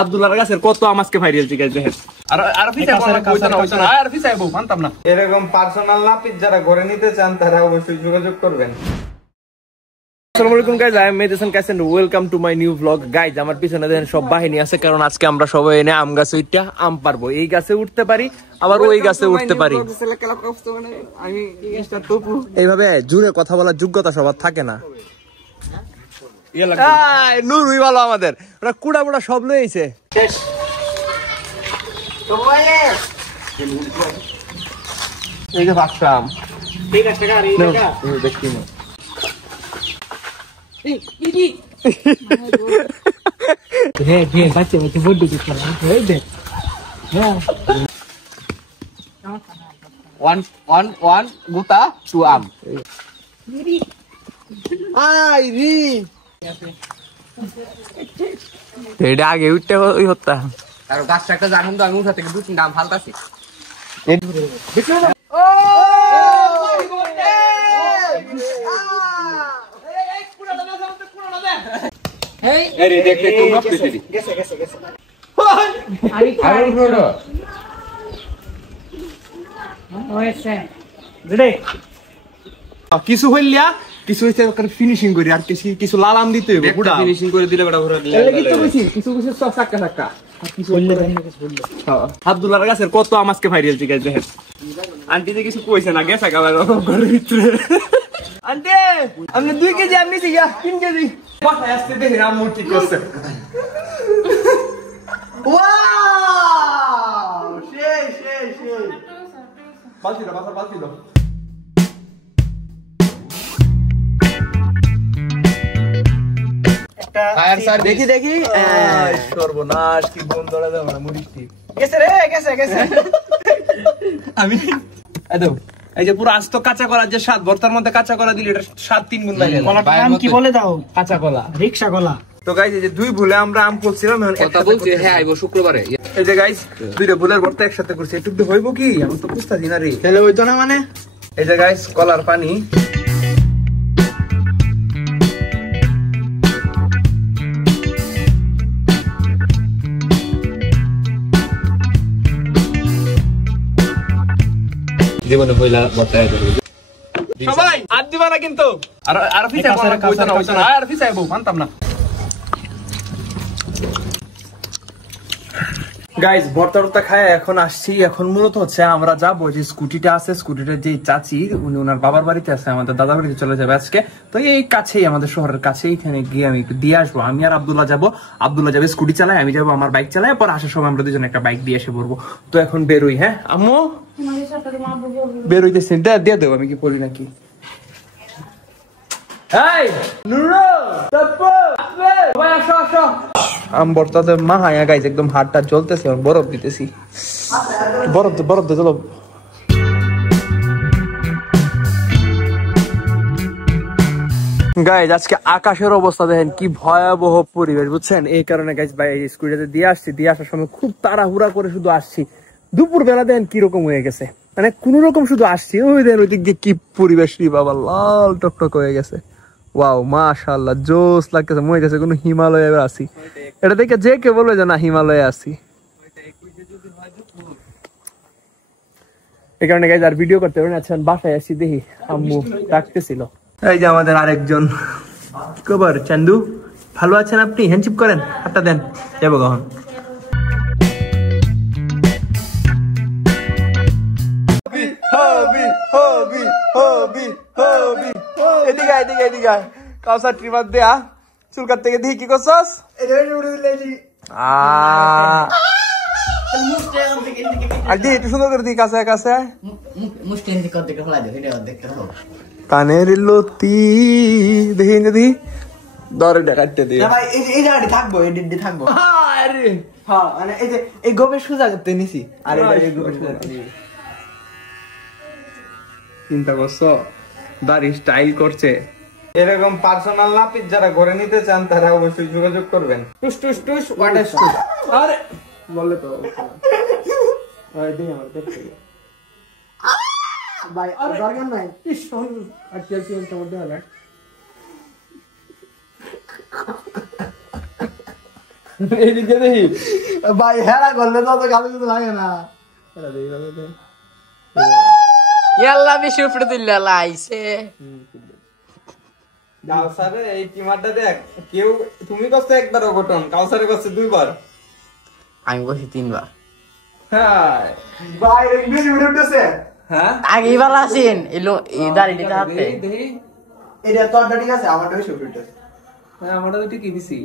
আব্দুল্লাহর কাছে কত আমাকে ভাইরাল ঠিক আছে দেখেন আর ফিসা কইতো না আর ফিসা বউ মানতাম না এরকম পার্সোনাল নাপিত যারা ঘরে নিতে চান তারা অবশ্যই যোগাযোগ করবেন। আসসালামু আলাইকুম গাইস, আই এম মেডিসন কাসেন, welcome to my new blog. Guys আমার পিছনে দেখেন সব বাহিনী আছে, কারণ আজকে আমরা সবাই এনে আম গাছে উঠটা আম পারবো। এই গাছে উঠতে পারি আবার ওই গাছে উঠতে পারি। এইভাবে জুড়ে কথা বলার যোগ্যতা সবার থাকে না। নুরুই ভালো আমাদের, ওরা কুড়া বুড়া সব লইছে। এই যে ভাবসাম দেখি না one গুতা টু আম এটা আগে উঠতে ওই হত্যা আর গাছটা একটা জানুন তো আমি উঠা থেকে 2-3 আম ফালতাছি। কিছু হইলিয়া কিছু ফিনিশিং করি আর কিছু লালাম দিতে হবে, ফিনিশিং করে দিলে কিছু আব্দুল্লাহর কাছে কত আমাকে ভাইরাল ঠিক আছে দেখেন। আন্টি যে কিছু কইছে না গেছে ঘরের ভিতরে। আন্টি আপনি 2 কেজি আমি নিছি 3 কেজি বাসায় আসতে দেখি না মূর্তি করছে। ওয়াও সেই বালতি দাও দেখি সর্বনাশ কি বন্ধরা দাও না মুড়িটি গেছে আমি এই যে পুরো আস্ত কাঁচা কলা যে স্বাদ ভর্তার মধ্যে কাঁচা কলা দিলে এটা স্বাদ 3 গুণ লাগে। কলাটার নাম কি বলে দাও? কাঁচা কলা, রিকশা কলা। তো গাইস এই যে 2 ভুলে আমরা আম করছিলাম, এখন কথা বলছি হ্যাঁ আইবো শুক্রবারে। এই যে গাইস 2টা ভুলের ভর্তা একসাথে করছি, একটু হইবো কি আমি তো বুঝতাছি না রে। তাহলে হইতো না মানে এই যে গাইস কলার পানি জীবনে পয়লা বর্তায় সবাই আর দিবা না কিন্তু আর ফিসা কইতো না আর ফিসা বউ মানতাম না। গাইস ভর্তা খায় এখন আসছি, এখন মূলত হচ্ছে আমরা যাবো যে স্কুটিটা আছে, স্কুটিটা যে চাচি উনি ওনার বাবার বাড়িতে আছে, আমাদের দাদা বাড়িতে চলে যাবে আজকে। তো এই কাছেই আমাদের শহরের কাছে, এইখানে গিয়ে আমি দিয়ে আসবো। আমি আর আব্দুল্লাহ যাবো, আব্দুল্লাহ যাবে স্কুটি চালায়, আমি যাবো আমার বাইক চালায়, পর আসার সময় আমরা দুজন একটা বাইক দিয়ে এসে পড়বো। তো এখন বেরোই। হ্যাঁ আম্মু বেরোইতেছি, দিয়ে দেবো আমি কি পড়ি নাকি। আম ভর্তাতে মা হায়া গাইছে, একদম হাতটা জ্বলতেছে, বরফ দিতেছি, বরফ দে চলো। গাইজ আজকে আকাশের অবস্থা দেখেন কি ভয়াবহ পরিবেশ, বুঝছেন? এই কারণে গাইজ ভাই স্কুটিতে দিয়ে আসছি, দিয়ে আসার সময় খুব তাড়াহুড়া করে শুধু আসছি। দুপুর বেলা দেখেন কিরকম হয়ে গেছে, মানে কোন রকম শুধু আসছি। ওই দেখেন ওই দিক দিয়ে কি পরিবেশ রে বাবা, লাল টকটক হয়ে গেছে। ওয়াও মাশাআল্লাহ জোস লাগতেছে, মনে হইতেছে কোনো হিমালয়ে আছি। এটা দেখে যে কে বলবে যে না হিমালয়ে আছি। এই কারণে গাইজ আর ভিডিও করতে পারেন। আচ্ছা বাসায় আসছি, দেখি আম্মু ডাকতেছিল। এই যে আমাদের আরেকজন খবর চান্দু, ভালো আছেন আপনি? হ্যান্ডশিপ করেন, হাতটা দেন, যাবো কখন। এদিকে কাউসার ট্রিমার দেয়া চুল কাটতে গিয়ে দেখি কি করছস? একটু সুন্দর করে দিই কাছে কাছে কানের লতি দেখি যদি দরটা কাটতে দিই থাকবো থাকবো। মানে এই যে এই গোপের সোজা করতে নিছি, আর চিন্তা করছো দাড়ি স্টাইল করছে। এরকম পার্সোনাল নাপিত যারা ঘরে নিতে চান তারা অবশ্যই যোগাযোগ করবেন। টুস টুস টুস হোয়াট ইজ টুস? আরে বলে তো ভাই দিই আমার দেখতে ভাই আর দরকার নাই। ইস আর কি মধ্যে হবে এইদিকে দেখি ভাই হেরা করলে তো অত গালি কিছু লাগে না। ইয়াল্লা বেশি উপরে তুললে লাইছে কাউসারে এই টিমারটা দেখ, কেউ তুমি করছো একবার অঘটন, কাউসারে করছে 2 বার। আমি বসি 3 বার। হ্যাঁ ভাই বেশি ভিডিও উঠতেছে। হ্যাঁ আগেই ভালো আছেন এলো এই দাড়িটা হাতে দেখি এটা তোরটা ঠিক আছে, আমারটা বেশি উঠতেছে। হ্যাঁ আমারটা তো ঠিকই দিছি।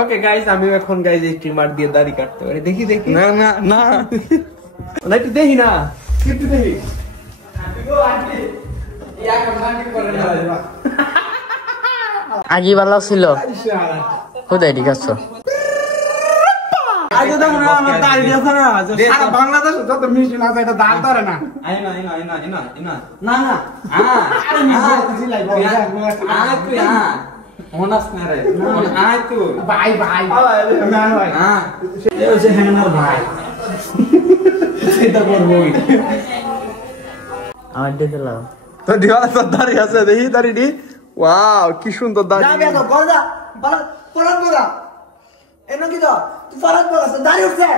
ওকে গাইস, আমি এখন গাইস এই ট্রিমার দিয়ে দাড়ি কাটতে পারি। দেখি দেখি। না না না না একটু দেখি না, একটু দেখি। আগেই ভালো ছিল কোথায় ঠিক আছে আজ তো মনে হয় আমার দাড়ি আছে না, সারা বাংলাদেশ যত মিষ্টি না আছে এটা দাঁড় ধরে না। আইনা না না আরে মিষ্টি কিছু লাগবে মনাস না রে আয় তুই ভাই ভাই ভাই হ্যাঁ এ হচ্ছে হ্যানার ভাই। এটা করবো আমার দিয়ে দিলাম তো দিওয়ালা তো দাড়ি আছে, দেখি দাড়িটি। ওয়াও কি সুন্দর দাড়ি। যাবে তো করদা পরান পরা এনো কি তো তুই পরান পরা দাঁড়ি উঠছে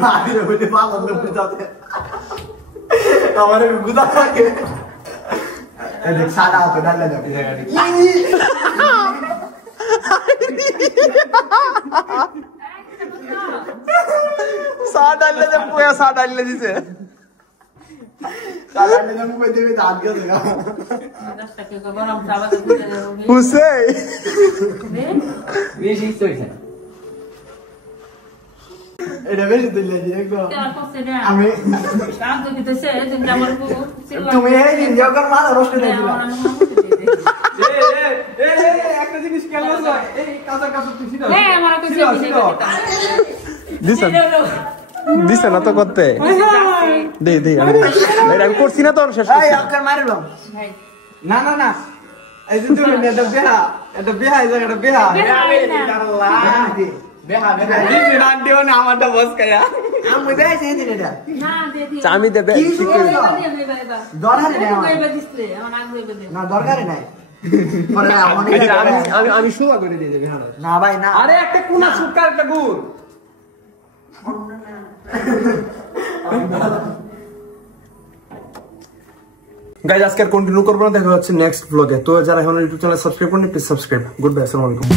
ভাই রে বলে পাগল হয়ে যাচ্ছে আমারে গুদা লাগে। এই দেখ সাদা তো ডালে যাবে সা ডাললে যে পুয়া সা ডাললে দিছে। সাদা ডালে মুখে দেবে দাঁত গেছে না হুসে বেশি হইছে এটা বেশি দিলে যে আমি তুমি এই দিন যখন মাথা রষ্ট দিয়েছিলা একটা জিনিস খেয়াল করছো, এই কাঁচা কাঁচা পিছি দাও। দিছেন দিছেন না তো করতে। দে দে আমি করছি না তো শেষ এই আকার মারলাম না না না এই যে তুমি এটা বিহা এই জায়গাটা বিহা বেহা বেহা রান্ডিও না আমারটা বস কায়া আমি দেই সেই দিন এটা আমি দেবে কি ঠিক করে শুনো? দরকার নাই না দরকার নাই পরে আমি সুদা করে দিয়ে দেবে। না ভাই না আরে একটা কোনা সুকার একটা গুড় গাইজ আজকে আর কন্টিনিউ করবো না, দেখা হচ্ছে নেক্সট ব্লগে। তো যারা এখন ইউটিউব চ্যানেল সাবস্ক্রাইব করেনি প্লিজ সাবস্ক্রাইব। গুড বাই, আসসালামু আলাইকুম।